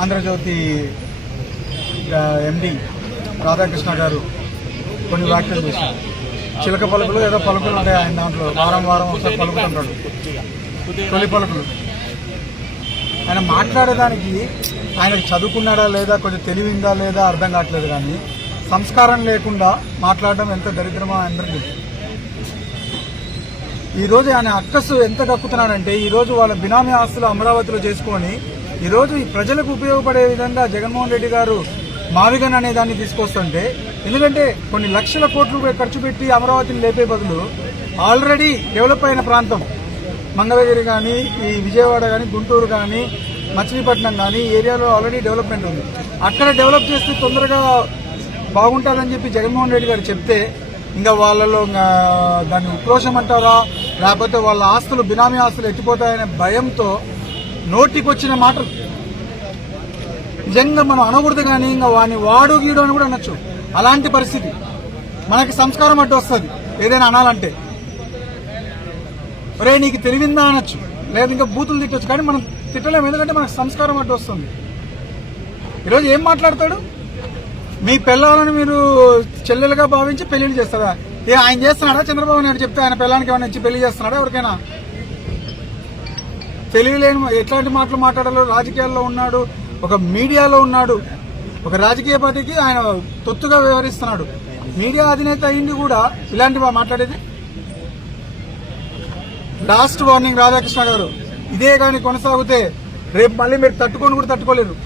ఆంధ్రజ్యోతి ఎండి రాధాకృష్ణ గారు కొన్ని వ్యాఖ్యలు చేశారు. చిలక పలుకులు ఏదో పలుకులు ఉంటాయి ఆయన దాంట్లో, వారం వారం ఒకసారి పలుకుతుంటాడు, తొలి పలుకులు. ఆయన మాట్లాడేదానికి ఆయనకు చదువుకున్నాడా లేదా, కొంచెం తెలివిందా లేదా అర్థం కావట్లేదు. కానీ సంస్కారం లేకుండా మాట్లాడడం ఎంత దరిద్రమో అందరికీ. ఈరోజు ఆయన అక్కసు ఎంత కక్కుతున్నాడంటే, ఈరోజు వాళ్ళ బినామీ ఆస్తులు అమరావతిలో చేసుకొని ఈరోజు ఈ ప్రజలకు ఉపయోగపడే విధంగా జగన్మోహన్ రెడ్డి గారు మావిగన్ అనే దాన్ని తీసుకొస్తుంటే, ఎందుకంటే కొన్ని లక్షల కోట్లు ఖర్చు పెట్టి అమరావతిని లేపే బదులు ఆల్రెడీ డెవలప్ అయిన ప్రాంతం మంగళగిరి కానీ, ఈ విజయవాడ కానీ, గుంటూరు కానీ, మచిలీపట్నం కానీ ఏరియాలో ఆల్రెడీ డెవలప్మెంట్ ఉంది. అక్కడ డెవలప్ చేస్తే తొందరగా బాగుంటుందని చెప్పి జగన్మోహన్ రెడ్డి గారు చెప్తే, ఇంకా వాళ్ళలో దాన్ని ఉక్రోషం అంటారా, లేకపోతే వాళ్ళ ఆస్తులు బినామీ ఆస్తులు ఎత్తిపోతాయనే భయంతో నోటికొచ్చిన మాటలు నిజంగా మనం అనకూడదు. కానీ ఇంకా వాడిని వాడు గీడు అని కూడా అనొచ్చు. అలాంటి పరిస్థితి. మనకి సంస్కారం అడ్డు వస్తుంది ఏదైనా అనాలంటే. ఒరే నీకు తెలివిందా అనొచ్చు, లేదా ఇంకా బూతులు తిట్టొచ్చు. కానీ మనం తిట్టలేము, ఎందుకంటే మనకు సంస్కారం అడ్డు వస్తుంది. ఈరోజు ఏం మాట్లాడతాడు? మీ పిల్లలను మీరు చెల్లెలుగా భావించి పెళ్లిళ్ళు చేస్తారా? ఆయన చేస్తున్నాడా? చంద్రబాబు నాయుడు చెప్తే ఆయన పిల్లలకి ఏమైనా ఇచ్చి పెళ్లి చేస్తున్నాడా? ఎవరికైనా తెలియలేని ఎట్లాంటి మాటలు మాట్లాడాలో. రాజకీయాల్లో ఉన్నాడు, ఒక మీడియాలో ఉన్నాడు, ఒక రాజకీయ పార్టీకి ఆయన తొత్తుగా వ్యవహరిస్తున్నాడు. మీడియా అధినేత అయింది కూడా ఇలాంటివి మాట్లాడేది. లాస్ట్ వార్నింగ్ రాధాకృష్ణ గారు, ఇదే కానీ కొనసాగితే రేపు మళ్ళీ మీరు తట్టుకొని కూడా తట్టుకోలేరు.